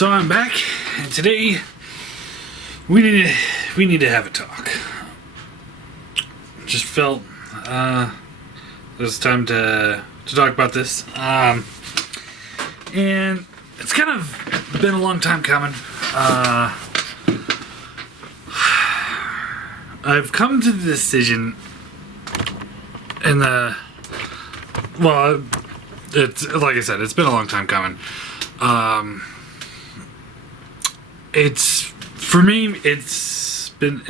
So I'm back, and today we need to have a talk. Just felt it was time to talk about this, and it's kind of been a long time coming. I've come to the decision it's like I said, it's been a long time coming. It's for me. It's time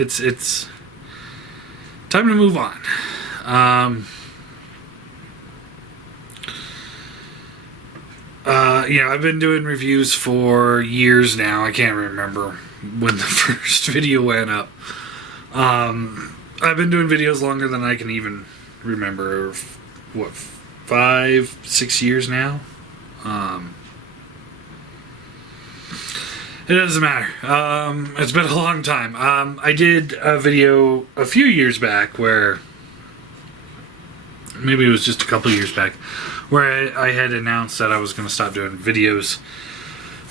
to move on. I've been doing reviews for years now. I can't remember when the first video went up. I've been doing videos longer than I can even remember. What, 5-6 years now? It doesn't matter. It's been a long time. I did a video a few years back where, maybe it was just a couple years back, where I had announced that I was going to stop doing videos.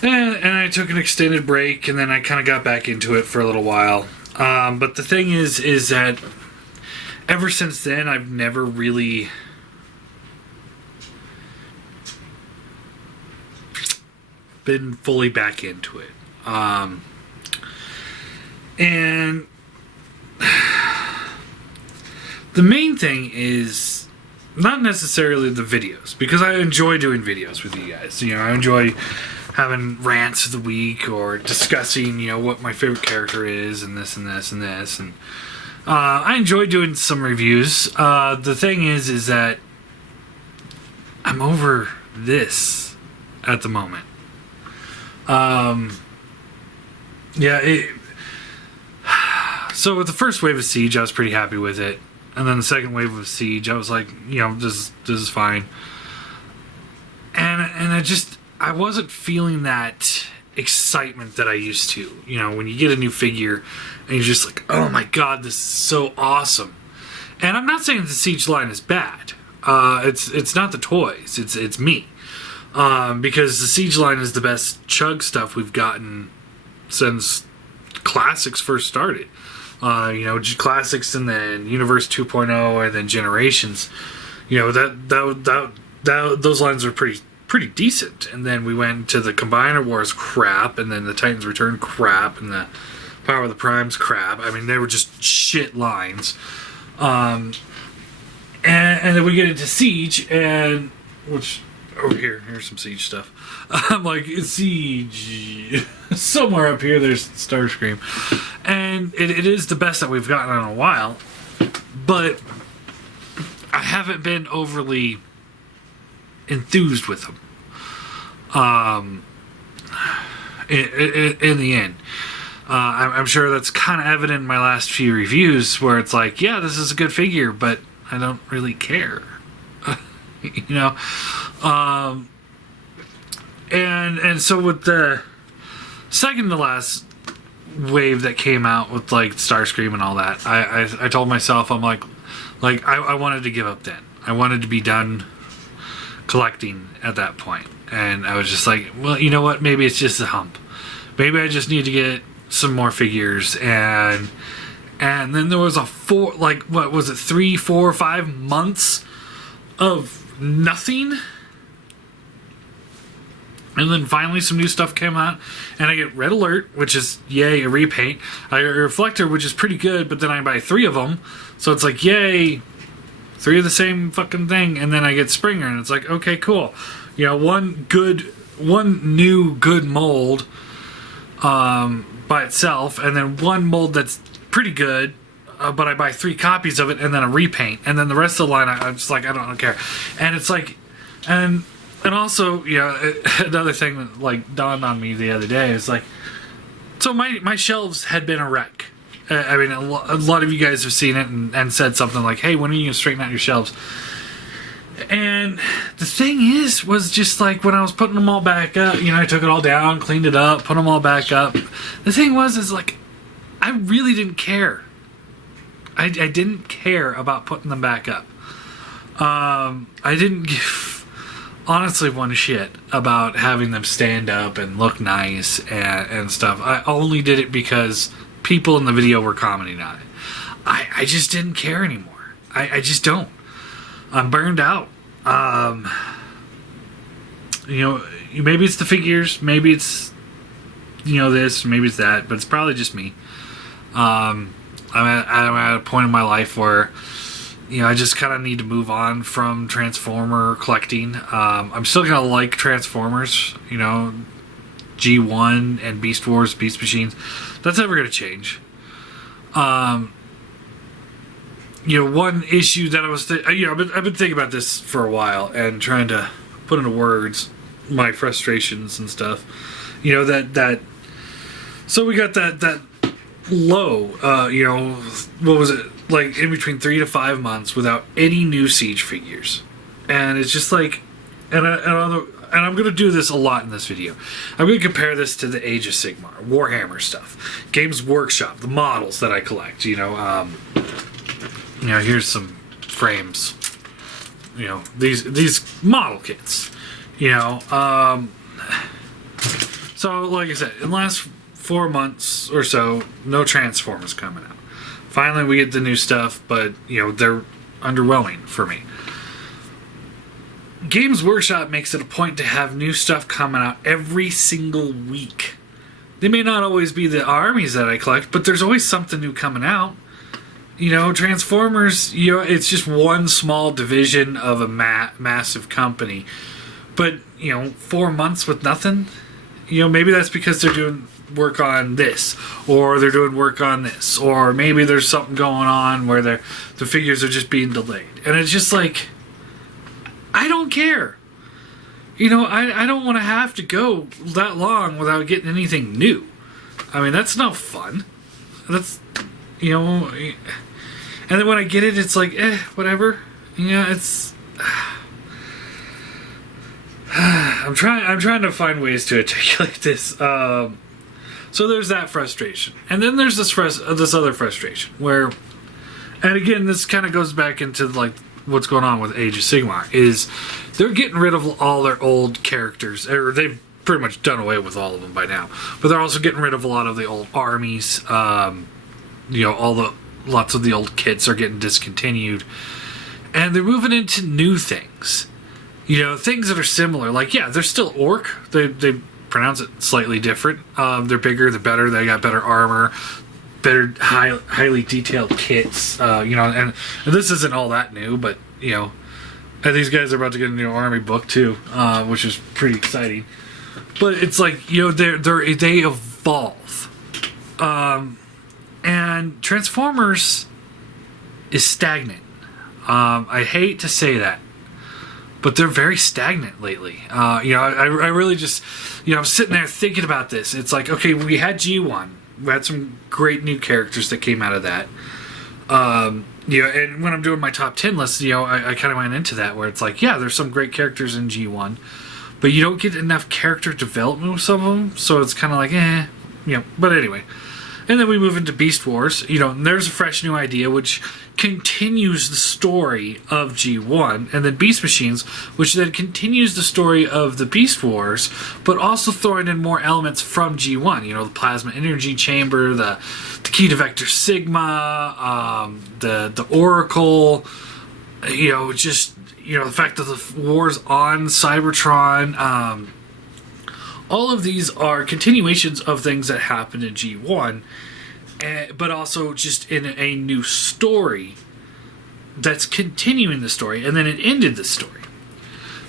And I took an extended break, and then I kind of got back into it for a little while. But the thing is that ever since then, I've never really been fully back into it. And the main thing is not necessarily the videos, because I enjoy doing videos with you guys. I enjoy having rants of the week or discussing, what my favorite character is and this and this and this. And I enjoy doing some reviews. The thing is that I'm over this at the moment. So with the first wave of Siege, I was pretty happy with it. And then the second wave of Siege, I was like, this is fine. And I wasn't feeling that excitement that I used to. When you get a new figure and you're just like, oh my god, this is so awesome. And I'm not saying the Siege line is bad. It's not the toys. It's me. Because the Siege line is the best chug stuff we've gotten since Classics first started. Classics, and then Universe 2.0, and then Generations. Those lines are pretty decent. And then we went to the Combiner Wars crap, and then the Titans Return crap, and the Power of the Primes crap. I mean, they were just shit lines. And then we get into Siege, and which over here's some Siege stuff. I'm like, Siege. Somewhere up here there's Starscream. And it is the best that we've gotten in a while. But I haven't been overly enthused with them. In the end. I'm sure that's kind of evident in my last few reviews, where it's like, yeah, this is a good figure, but I don't really care. And so with the second to last wave that came out with like Starscream and all that, I told myself, I'm like I wanted to give up then. I wanted to be done collecting at that point. And I was just like, well, you know what? Maybe it's just a hump. Maybe I just need to get some more figures. And then there was 3, 4, 5 months of nothing. And then finally some new stuff came out, and I get Red Alert, which is, yay, a repaint. I get a Reflector, which is pretty good, but then I buy 3 of them, so it's like, yay, 3 of the same fucking thing. And then I get Springer, and it's like, okay, cool. One new good mold by itself, and then one mold that's pretty good, but I buy 3 copies of it, and then a repaint, and then the rest of the line, I'm just like, I don't care. And it's like, and also, another thing that like dawned on me the other day is like, so my shelves had been a wreck. I mean, a lot of you guys have seen it and said something like, hey, when are you going to straighten out your shelves? And the thing was just like, when I was putting them all back up, I took it all down, cleaned it up, put them all back up. The thing is like, I really didn't care. I didn't care about putting them back up. I didn't give honestly one shit about having them stand up and look nice and stuff. I only did it because people in the video were commenting on it. I just didn't care anymore. I just don't. I'm burned out. You know, maybe it's the figures, maybe it's, you know, this, maybe it's that, but it's probably just me. I'm at a point in my life where, you know, I just kind of need to move on from Transformer collecting. I'm still gonna like Transformers, you know, G1 and Beast Wars, Beast Machines. That's never gonna change. You know, one issue that I was, you know, I've been thinking about this for a while and trying to put into words my frustrations and stuff. You know, that. So we got that low. You know, what was it, like in between 3 to 5 months without any new Siege figures, and it's just like, and I'm going to do this a lot in this video. I'm going to compare this to the Age of Sigmar, Warhammer stuff, Games Workshop, the models that I collect. You know, here's some frames. You know, these model kits. You know, so like I said, in the last 4 months or so, no Transformers coming out. Finally, we get the new stuff, but you know, they're underwhelming for me. Games Workshop makes it a point to have new stuff coming out every single week. They may not always be the armies that I collect, but there's always something new coming out. You know, Transformers, you know, it's just one small division of a massive company. But, you know, 4 months with nothing? You know, maybe that's because they're doing work on this, or they're doing work on this, or maybe there's something going on where the figures are just being delayed. And it's just like, I don't care. You know, I don't want to have to go that long without getting anything new. I mean, that's no fun. That's, you know, and then when I get it, it's like, whatever. You know, it's... I'm trying to find ways to articulate this. So there's that frustration, and then there's this other frustration where, and again, this kind of goes back into like what's going on with Age of Sigmar, is they're getting rid of all their old characters, or they've pretty much done away with all of them by now. But they're also getting rid of a lot of the old armies. You know, lots of the old kits are getting discontinued, and they're moving into new things. You know, things that are similar. Like, yeah, they're still orc. They pronounce it slightly different. They're bigger, they're better, they got better armor, better highly detailed kits. You know, and this isn't all that new, but, you know, and these guys are about to get a new army book too, which is pretty exciting. But it's like, you know, they evolve. And Transformers is stagnant. I hate to say that, but they're very stagnant lately. You know, I really just, you know, I'm sitting there thinking about this. It's like, okay, we had G1. We had some great new characters that came out of that. You know, and when I'm doing my top 10 list, you know, I kind of went into that where it's like, yeah, there's some great characters in G1, but you don't get enough character development with some of them, so it's kind of like, you know, but anyway. And then we move into Beast Wars, you know, and there's a fresh new idea which continues the story of G1, and then Beast Machines, which then continues the story of the Beast Wars, but also throwing in more elements from G1, you know, the Plasma Energy Chamber, the Key to Vector Sigma, the Oracle, you know, just, you know, the fact that the war's on Cybertron, all of these are continuations of things that happened in G1, but also just in a new story that's continuing the story, and then it ended the story.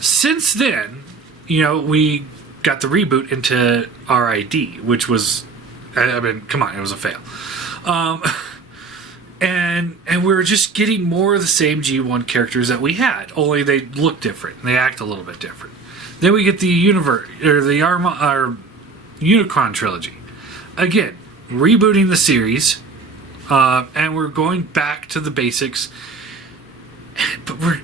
Since then, you know, we got the reboot into RID, which was, I mean, come on, it was a fail. And we're just getting more of the same G1 characters that we had, only they look different, and they act a little bit different. Then we get the Unicron trilogy. Again, rebooting the series, and we're going back to the basics, but we're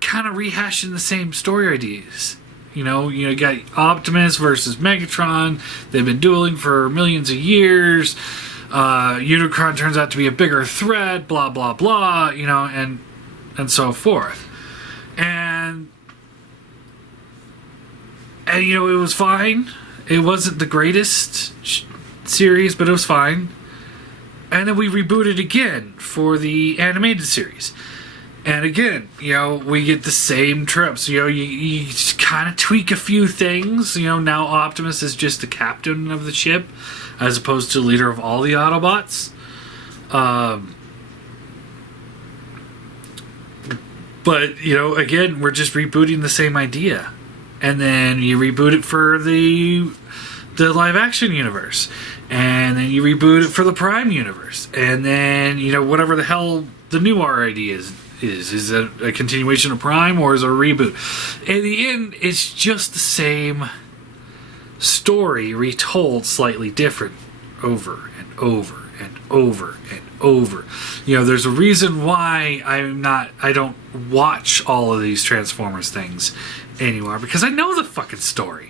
kind of rehashing the same story ideas. You know, you got Optimus versus Megatron. They've been dueling for millions of years. Unicron turns out to be a bigger threat, blah, blah, blah, you know, and so forth. And And, it was fine. It wasn't the greatest series, but it was fine. And then we rebooted again for the animated series. And again, we get the same tropes. You kind of tweak a few things. Now Optimus is just the captain of the ship as opposed to leader of all the Autobots. But, again, we're just rebooting the same idea. And then you reboot it for the live action universe. And then you reboot it for the Prime universe. And then, whatever the hell the new RID is. Is it a continuation of Prime or is it a reboot? In the end, it's just the same story retold slightly different over and over and over and over. There's a reason why I don't watch all of these Transformers things anymore, because I know the fucking story.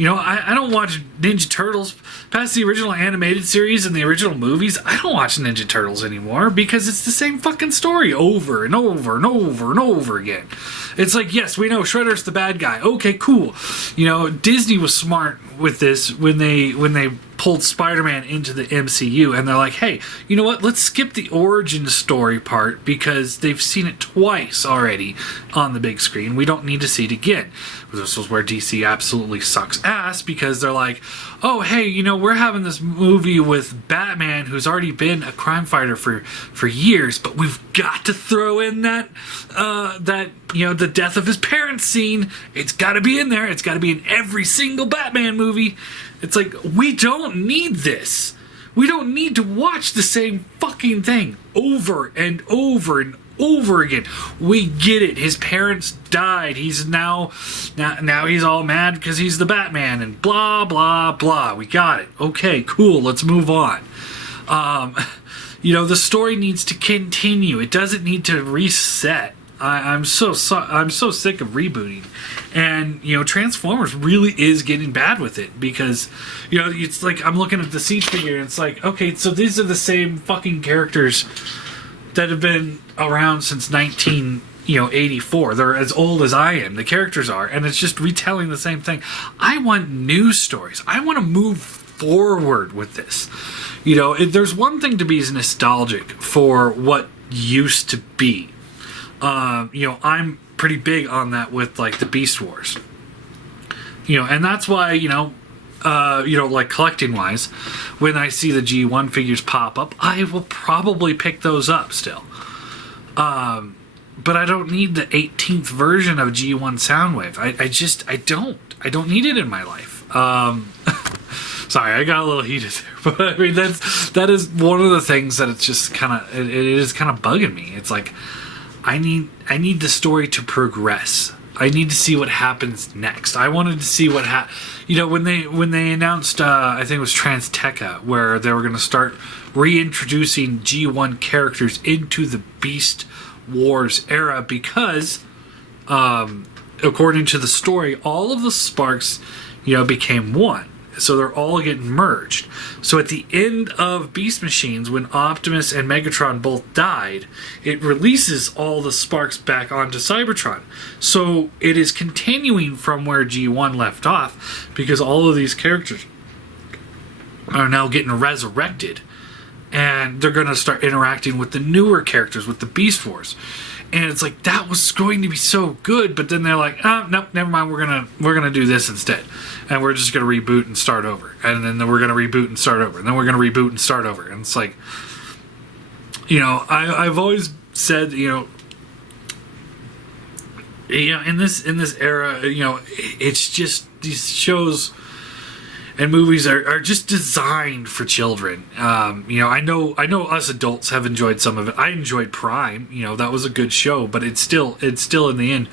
I don't watch Ninja Turtles past the original animated series and the original movies. I don't watch Ninja Turtles anymore because it's the same fucking story over and over and over and over again. It's like, yes, we know Shredder's the bad guy. Okay, cool. Disney was smart with this when they pulled Spider-Man into the MCU, and they're like, hey, you know what? Let's skip the origin story part because they've seen it twice already on the big screen. We don't need to see it again. This was where DC absolutely sucks ass because they're like, oh, hey, we're having this movie with Batman who's already been a crime fighter for years, but we've got to throw in that the death of his parents scene. It's got to be in there. It's got to be in every single Batman movie. It's like, we don't need this. We don't need to watch the same fucking thing over and over and over again. We get it. His parents died. He's now he's all mad because he's the Batman and blah, blah, blah. We got it. Okay, cool. Let's move on. The story needs to continue. It doesn't need to reset. I'm so sick of rebooting, and Transformers really is getting bad with it because it's like I'm looking at the Siege figure and it's like, okay, so these are the same fucking characters that have been around since 1984. They're as old as I am. The characters are, and it's just retelling the same thing. I want new stories. I want to move forward with this. There's one thing to be nostalgic for what used to be. I'm pretty big on that with like the Beast Wars. And that's why, like collecting wise, when I see the G1 figures pop up, I will probably pick those up still. But I don't need the 18th version of G1 Soundwave. I don't need it in my life. Sorry, I got a little heated there, but I mean that is one of the things that it's just it is kind of bugging me. It's like, I need the story to progress. I need to see what happens next. I wanted to see what when they announced I think it was Transteca, where they were going to start reintroducing G1 characters into the Beast Wars era because according to the story, all of the Sparks became one. So they're all getting merged. So at the end of Beast Machines, when Optimus and Megatron both died, it releases all the Sparks back onto Cybertron. So it is continuing from where G1 left off because all of these characters are now getting resurrected. And they're going to start interacting with the newer characters, with the Beast Wars. And it's like, that was going to be so good, but then they're like, nope, never mind, we're gonna do this instead. And we're just gonna reboot and start over. And then we're gonna reboot and start over. And then we're gonna reboot and start over. And it's like, I've always said, in this era, it's just these shows and movies are just designed for children. I know us adults have enjoyed some of it. I enjoyed Prime. That was a good show, but it's still in the end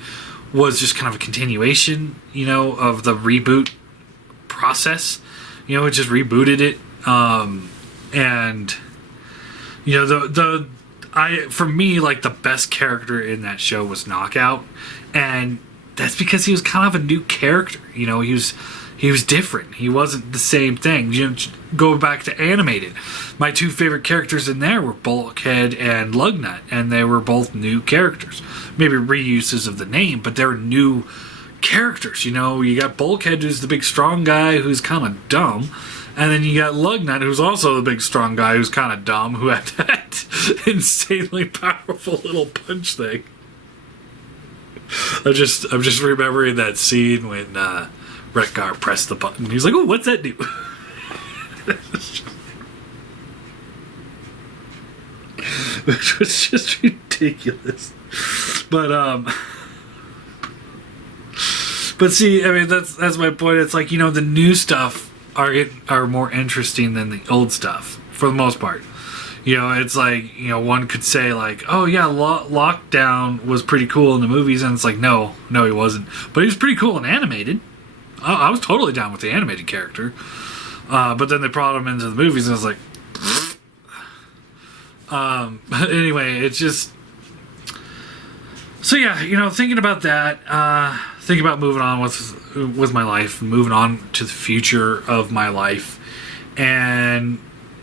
was just kind of a continuation, of the reboot process. It just rebooted it. For me, like, the best character in that show was Knockout, and that's because he was kind of a new character. He was different. He wasn't the same thing. Go back to animated. My two favorite characters in there were Bulkhead and Lugnut, and they were both new characters. Maybe reuses of the name, but they were new characters. You know, you got Bulkhead, who's the big strong guy who's kind of dumb. And then you got Lugnut, who's also the big strong guy who's kind of dumb, who had that insanely powerful little punch thing. I'm just remembering that scene when Retgar pressed the button. He's like, "Oh, what's that do?" Which was just ridiculous. But see, I mean, that's my point. It's like, you know, the new stuff are more interesting than the old stuff for the most part. You know, it's like, you know, one could say like, oh yeah, Lockdown was pretty cool in the movies, and it's like, no, he wasn't. But he was pretty cool and animated. I was totally down with the animated character. But then they brought him into the movies, and I was like, but anyway, it's just. So yeah, you know, thinking about that, thinking about moving on with my life, moving on to the future of my life, and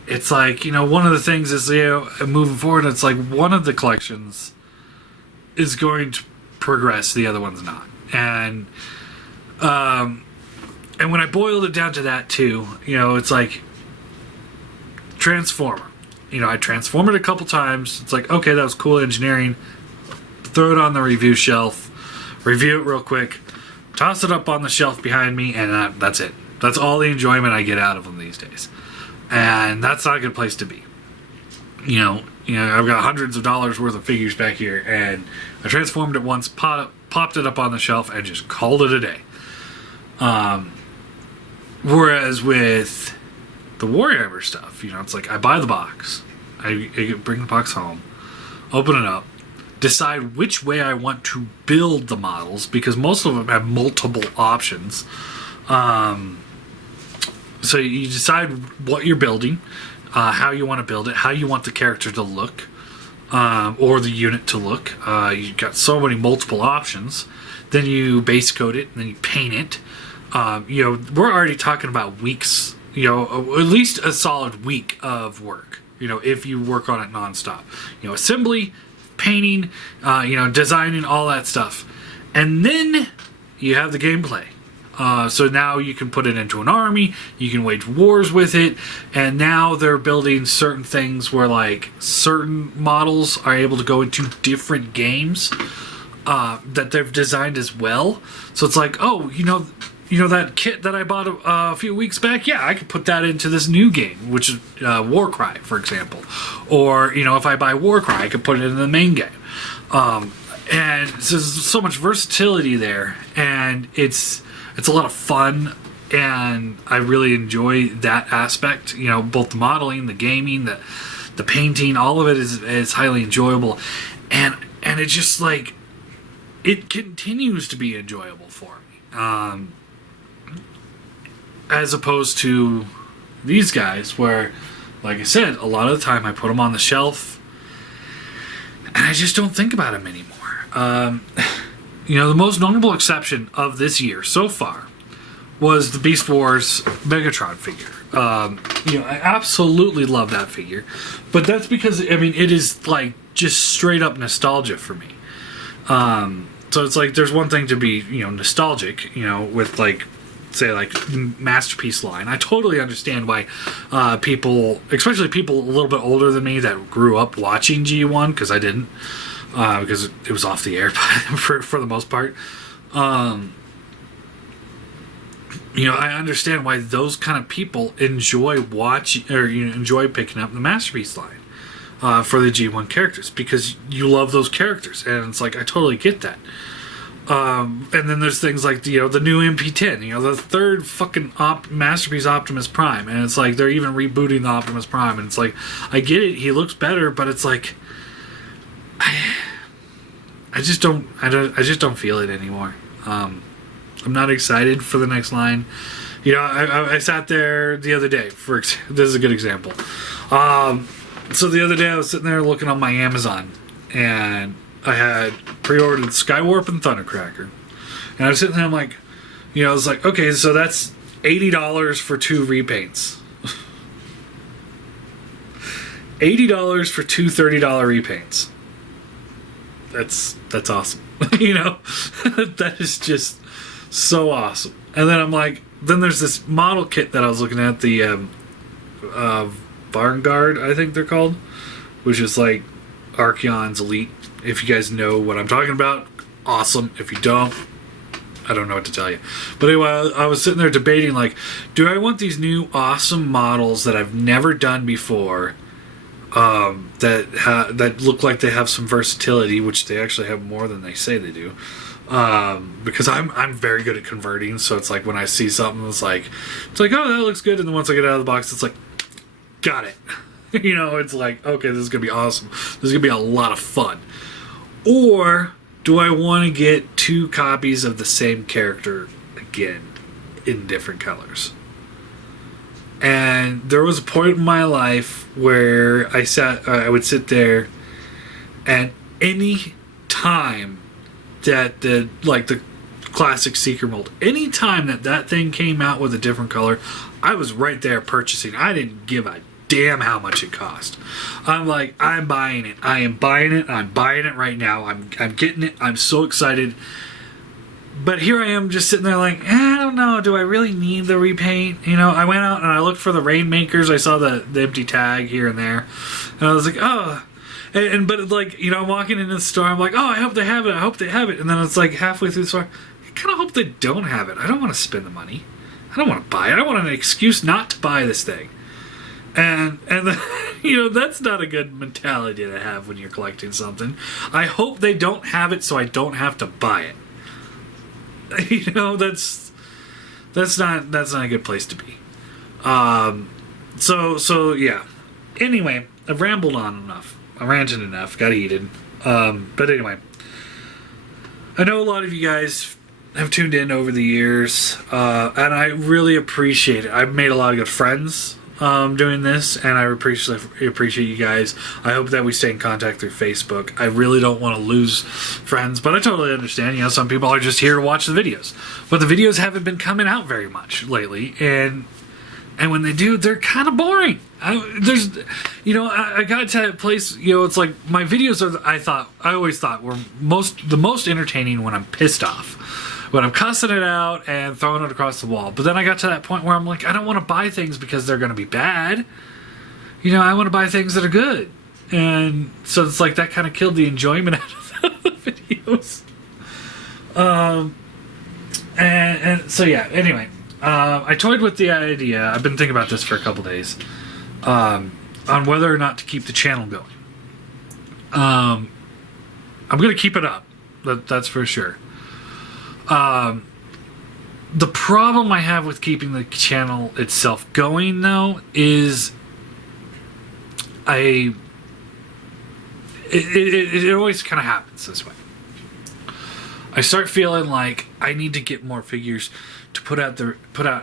it's like, you know, one of the things is, you know, moving forward, it's like one of the collections is going to progress, the other one's not, and when I boiled it down to that too, you know, it's like Transformer. You know, I transformed it a couple times. It's like, okay, that was cool engineering. Throw it on the review shelf, review it real quick, toss it up on the shelf behind me, and that's it. That's all the enjoyment I get out of them these days. And that's not a good place to be. You know, I've got hundreds of dollars worth of figures back here, and I transformed it once, popped it up on the shelf, and just called it a day. Whereas with the Warhammer stuff, you know, it's like I buy the box, I bring the box home, open it up, decide which way I want to build the models, because most of them have multiple options. So you decide what you're building, how you want to build it, how you want the character to look, or the unit to look. You've got so many multiple options. Then you base coat it, and then you paint it. You know, we're already talking about weeks, you know, at least a solid week of work, you know, if you work on it nonstop. You know, assembly, painting, you know, designing, all that stuff. And then you have the gameplay. So now you can put it into an army, you can wage wars with it, and now they're building certain things where, like, certain models are able to go into different games that they've designed as well. So it's like, oh, you know that kit that I bought a few weeks back? Yeah, I could put that into this new game, which is Warcry, for example. Or, you know, if I buy Warcry, I could put it in the main game. And so there's so much versatility there, and it's a lot of fun, and I really enjoy that aspect. You know, both the modeling, the gaming, the painting, all of it is highly enjoyable, and it's just like, it continues to be enjoyable for me. As opposed to these guys, where, like I said, a lot of the time I put them on the shelf and I just don't think about them anymore. You know, the most notable exception of this year so far was the Beast Wars Megatron figure. You know, I absolutely love that figure, but that's because, I mean, it is like just straight up nostalgia for me. So it's like, there's one thing to be, you know, nostalgic, you know, with, like, say, like, Masterpiece line. I totally understand why people, especially people a little bit older than me that grew up watching G1, because I didn't, because it was off the air for the most part. You know, I understand why those kind of people enjoy watching, or, you know, enjoy picking up the Masterpiece line for the G1 characters, because you love those characters, and it's like, I totally get that. And then there's things like, you know, the new MP10, you know, the third fucking Masterpiece Optimus Prime, and it's like they're even rebooting the Optimus Prime, and it's like, I get it, he looks better, but it's like, I just don't feel it anymore. I'm not excited for the next line. You know, I sat there the other day, this is a good example. So the other day I was sitting there looking on my Amazon, and I had pre-ordered Skywarp and Thundercracker. And I was sitting there, I'm like, you know, I was like, okay, so that's $80 for two repaints. $80 for two $30 repaints. that's awesome. You know, that is just so awesome. And then I'm like, then there's this model kit that I was looking at, the Vanguard, I think they're called, which is like Archeon's Elite. If you guys know what I'm talking about, awesome. If you don't, I don't know what to tell you. But anyway, I was sitting there debating, like, do I want these new awesome models that I've never done before, that look like they have some versatility, which they actually have more than they say they do. Because I'm very good at converting, so it's like when I see something, it's like, oh, that looks good, and then once I get out of the box, it's like, got it. You know, it's like, okay, this is gonna be awesome. This is gonna be a lot of fun. Or do I want to get 2 copies of the same character again in different colors? And there was a point in my life where I would sit there, and any time that the classic Seeker mold, any time that thing came out with a different color, I was right there purchasing. I didn't give a damn how much it cost. I'm like, I'm buying it. I am buying it. I'm buying it right now. I'm getting it. I'm so excited. But here I am just sitting there like, I don't know. Do I really need the repaint? You know, I went out and I looked for the Rainmakers. I saw the empty tag here and there. And I was like, oh. But like, you know, I'm walking into the store. I'm like, oh, I hope they have it. I hope they have it. And then it's like halfway through the store, I kind of hope they don't have it. I don't want to spend the money. I don't want to buy it. I want an excuse not to buy this thing. And then, you know, that's not a good mentality to have when you're collecting something. I hope they don't have it so I don't have to buy it. You know, that's not a good place to be. So yeah. Anyway, I've rambled on enough. I ranted enough. Got heated. But anyway, I know a lot of you guys have tuned in over the years, and I really appreciate it. I've made a lot of good friends doing this, and I appreciate you guys. I hope that we stay in contact through Facebook. I really don't want to lose friends, but I totally understand. You know, some people are just here to watch the videos, but the videos haven't been coming out very much lately, and when they do, they're kind of boring. I got to that place. You know, it's like my videos I always thought were the most entertaining when I'm pissed off. When I'm cussing it out and throwing it across the wall. But then I got to that point where I'm like, I don't want to buy things because they're going to be bad. You know, I want to buy things that are good. And so it's like that kind of killed the enjoyment out of the videos. And so yeah, anyway. I toyed with the idea, I've been thinking about this for a couple days, on whether or not to keep the channel going. I'm going to keep it up. That's for sure. The problem I have with keeping the channel itself going, though, is it always kind of happens this way. I start feeling like I need to get more figures to put out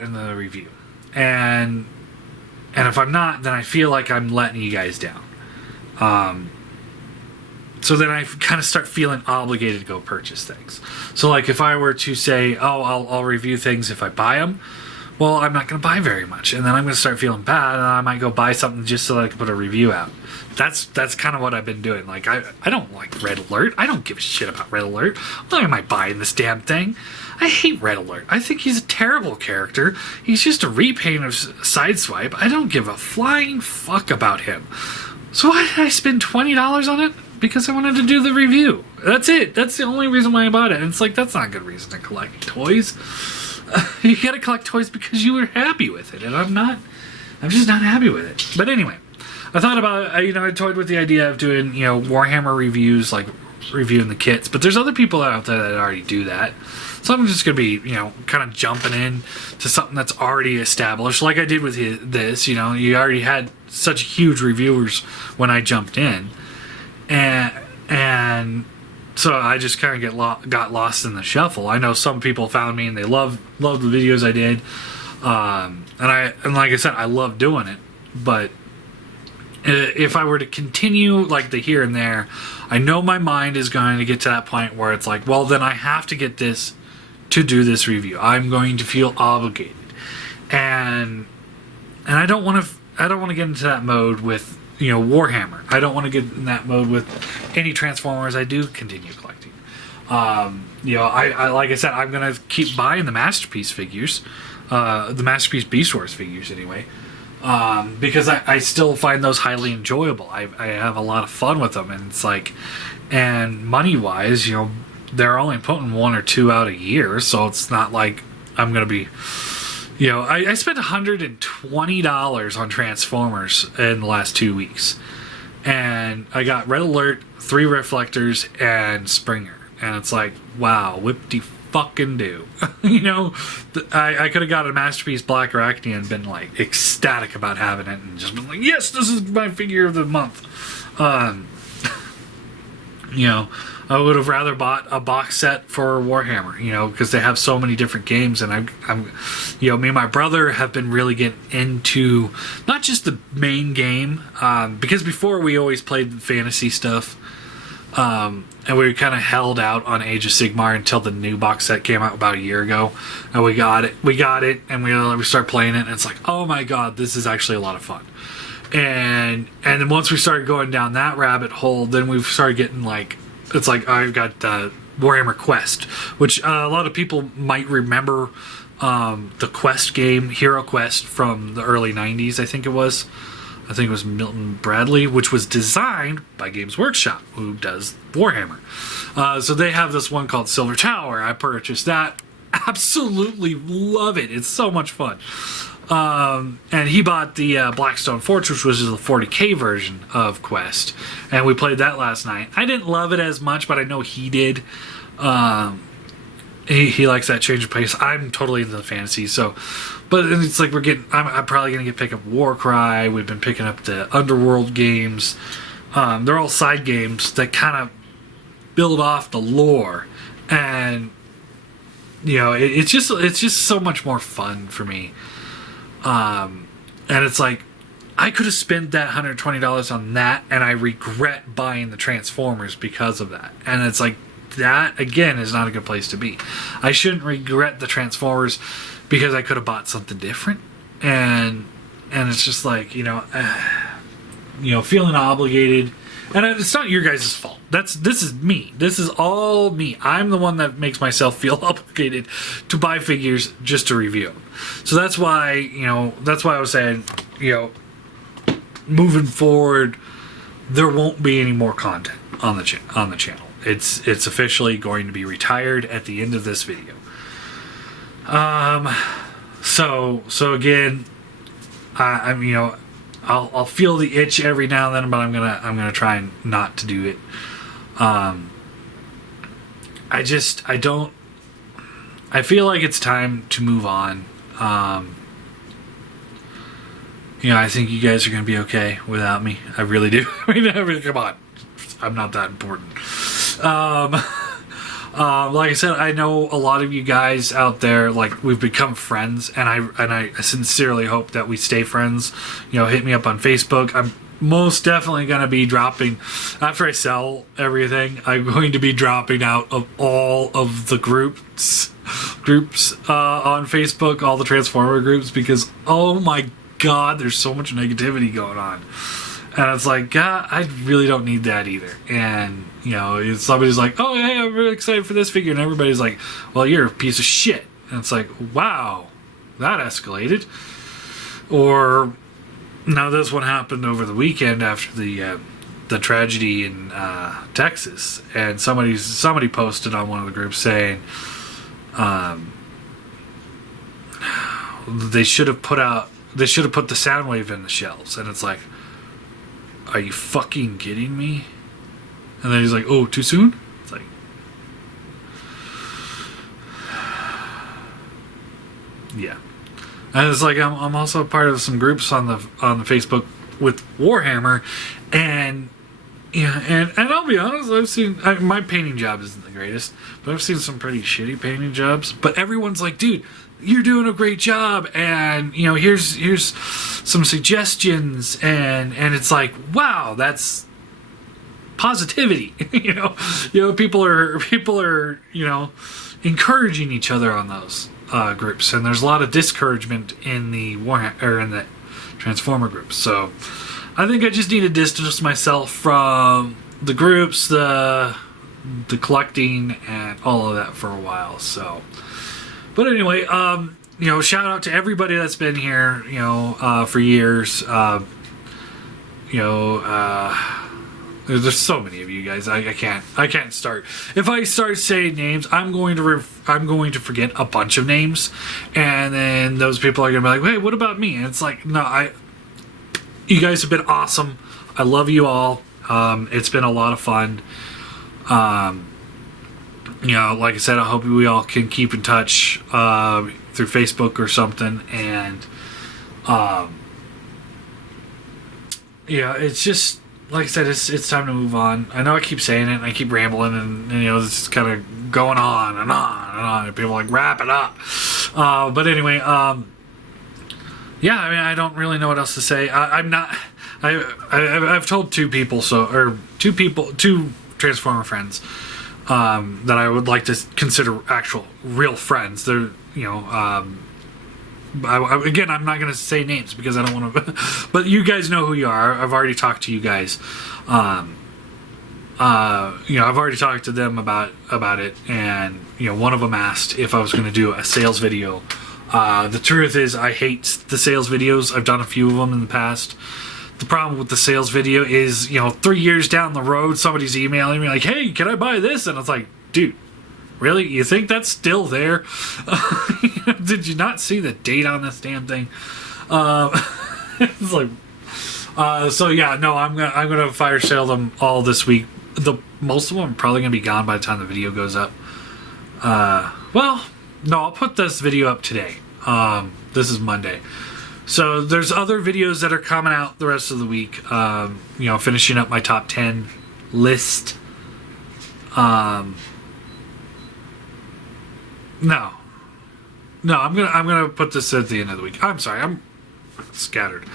in the review, and if I'm not, then I feel like I'm letting you guys down. So then I kind of start feeling obligated to go purchase things. So like if I were to say, oh, I'll review things if I buy them, well, I'm not going to buy very much. And then I'm going to start feeling bad, and I might go buy something just so that I can put a review out. That's kind of what I've been doing. Like, I don't like Red Alert. I don't give a shit about Red Alert. Why am I buying this damn thing? I hate Red Alert. I think he's a terrible character. He's just a repaint of Sideswipe. I don't give a flying fuck about him. So why did I spend $20 on it? Because I wanted to do the review. That's it. That's the only reason why I bought it. And it's like, that's not a good reason to collect toys. You gotta collect toys because you were happy with it. And I'm just not happy with it. But anyway, I thought about it. I toyed with the idea of doing, Warhammer reviews, like reviewing the kits. But there's other people out there that already do that. So I'm just going to be, kind of jumping in to something that's already established, like I did with this. You already had such huge reviewers when I jumped in. And so I just kind of got lost in the shuffle. I know some people found me and they loved the videos I did. And like I said, I love doing it. But if I were to continue like the here and there, I know my mind is going to get to that point where it's like, well, then I have to get this to do this review. I'm going to feel obligated, and I don't want to get into that mode with Warhammer. I don't want to get in that mode with any Transformers. I do continue collecting. I like I said, I'm gonna keep buying the Masterpiece figures, the Masterpiece Beast Wars figures anyway, because I still find those highly enjoyable. I have a lot of fun with them, and it's like, and money wise, they're only putting 1 or 2 out a year, so it's not like I'm gonna be. I spent $120 on Transformers in the last 2 weeks. And I got Red Alert, 3 Reflectors, and Springer. And it's like, wow, whip-de-fucking-do. I could have got a Masterpiece Black Arachnia and been, like, ecstatic about having it. And just been like, yes, this is my figure of the month. I would have rather bought a box set for Warhammer, because they have so many different games, and I'm me and my brother have been really getting into not just the main game, because before we always played the fantasy stuff, and we kind of held out on Age of Sigmar until the new box set came out about a year ago, and we got it, and we started playing it, and it's like, oh my god, this is actually a lot of fun. And then once we started going down that rabbit hole, then we started getting like, it's like I've got Warhammer Quest, which a lot of people might remember the Quest game, Hero Quest, from the early 90s, I think it was. I think it was Milton Bradley, which was designed by Games Workshop, who does Warhammer. So they have this one called Silver Tower. I purchased that. Absolutely love it. It's so much fun. And he bought the Blackstone Fortress, which is the 40K version of Quest, and we played that last night. I didn't love it as much, but I know he did. He likes that change of pace. I'm totally into the fantasy, but it's like I'm probably gonna pick up Warcry. We've been picking up the Underworld games. They're all side games that kind of build off the lore, and it's just so much more fun for me. And it's like, I could have spent that $120 on that, and I regret buying the Transformers because of that. And it's like, that again is not a good place to be. I shouldn't regret the Transformers because I could have bought something different. And it's just like, feeling obligated. And it's not your guys' fault. This is me. This is all me. I'm the one that makes myself feel obligated to buy figures just to review them. So that's why I was saying, moving forward, there won't be any more content on the channel. It's officially going to be retired at the end of this video. So again, I'll feel the itch every now and then, but I'm gonna try and not to do it. I feel like it's time to move on. I think you guys are gonna be okay without me. I really do. Come on, I'm not that important. Like I said, I know a lot of you guys out there, like, we've become friends, and I sincerely hope that we stay friends. Hit me up on Facebook. I'm most definitely going to be dropping, after I sell everything, I'm going to be dropping out of all of the groups on Facebook, all the Transformer groups, because, oh my god, there's so much negativity going on. And it's like, God, I really don't need that either. And, somebody's like, oh, hey, I'm really excited for this figure. And everybody's like, well, you're a piece of shit. And it's like, wow, that escalated. Or, now this one happened over the weekend after the tragedy in Texas. And somebody posted on one of the groups saying, they should have put the Soundwave in the shelves. And it's like, are you fucking kidding me? And then he's like, oh, too soon? It's like, yeah. And it's like, I'm also a part of some groups on the Facebook with Warhammer, and and I'll be honest, I've seen, my painting job isn't the greatest, but I've seen some pretty shitty painting jobs. But everyone's like, dude, you're doing a great job, and here's some suggestions, and it's like, wow, that's positivity. People are encouraging each other on those groups, and there's a lot of discouragement in the Warhammer or in the Transformer groups. So I think I just need to distance myself from the groups, the collecting, and all of that for a while. So, but anyway, shout out to everybody that's been here, for years. There's so many of you guys. I can't start. If I start saying names, I'm going to forget a bunch of names, and then those people are gonna be like, "Hey, what about me?" And it's like, no, you guys have been awesome. I love you all. It's been a lot of fun. Like I said, I hope we all can keep in touch through Facebook or something. And it's just like I said, it's time to move on. I know I keep saying it and I keep rambling, and it's kind of going on and on and on. And people are like, wrap it up. But anyway, I don't really know what else to say. I've told two Transformer friends that I would like to consider actual real friends. They're again, I'm not going to say names because I don't want to, but you guys know who you are. I've already talked to you guys. I've already talked to them about it, and one of them asked if I was going to do a sales video. The truth is, I hate the sales videos. I've done a few of them in the past. The problem with the sales video is, 3 years down the road, somebody's emailing me like, "Hey, can I buy this?" And it's like, dude, really? You think that's still there? Did you not see the date on this damn thing? It's like, I'm gonna fire sale them all this week. Most of them are probably gonna be gone by the time the video goes up. I'll put this video up today. This is Monday. So there's other videos that are coming out the rest of the week. Finishing up my top 10 list. No, I'm gonna put this at the end of the week. I'm sorry, I'm scattered.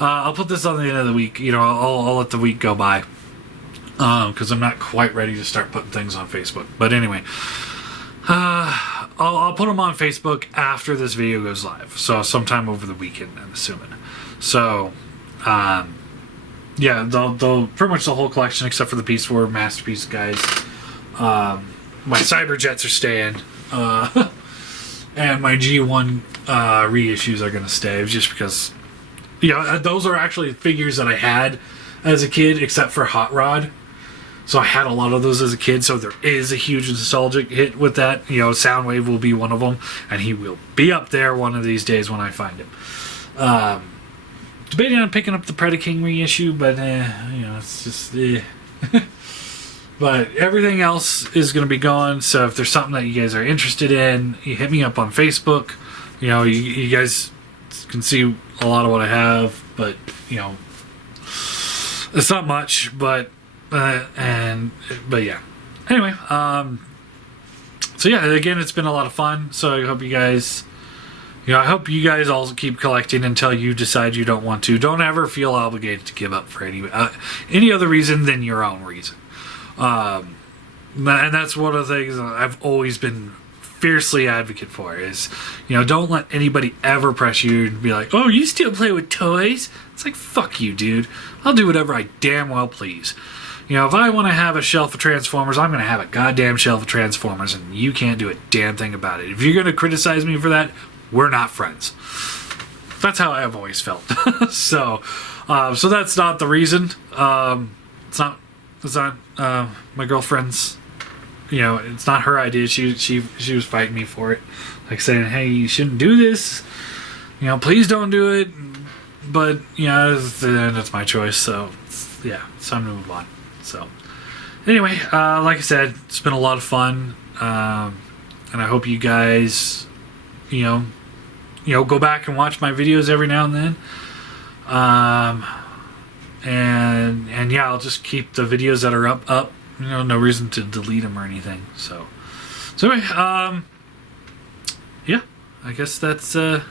I'll put this on the end of the week. I'll let the week go by because I'm not quite ready to start putting things on Facebook. But anyway, I'll put them on Facebook after this video goes live. So sometime over the weekend, I'm assuming. So, they'll pretty much the whole collection except for the Peace War Masterpiece guys. My Cyber Jets are staying. And my G1 reissues are going to stay just because, those are actually figures that I had as a kid, except for Hot Rod. So I had a lot of those as a kid, so there is a huge nostalgic hit with that. Soundwave will be one of them, and he will be up there one of these days when I find him. Debating on picking up the Predaking reissue, but, it's just, But everything else is going to be gone, so if there's something that you guys are interested in, you hit me up on Facebook. You guys can see a lot of what I have, but, it's not much, but yeah. Anyway, again, it's been a lot of fun, so I hope you guys, I hope you guys all keep collecting until you decide you don't want to. Don't ever feel obligated to give up for any other reason than your own reason. And that's one of the things I've always been fiercely advocate for is, don't let anybody ever press you and be like, "Oh, you still play with toys?" It's like, fuck you, dude. I'll do whatever I damn well please. If I want to have a shelf of Transformers, I'm going to have a goddamn shelf of Transformers, and you can't do a damn thing about it. If you're going to criticize me for that, we're not friends. That's how I've always felt. So that's not the reason. It's not my girlfriend's. It's not her idea. She was fighting me for it, like saying, "Hey, you shouldn't do this. Please don't do it." But that's my choice. So it's time to move on. So anyway, like I said, it's been a lot of fun, and I hope you guys, go back and watch my videos every now and then. And I'll just keep the videos that are up. No reason to delete them or anything. So anyway, I guess that's it.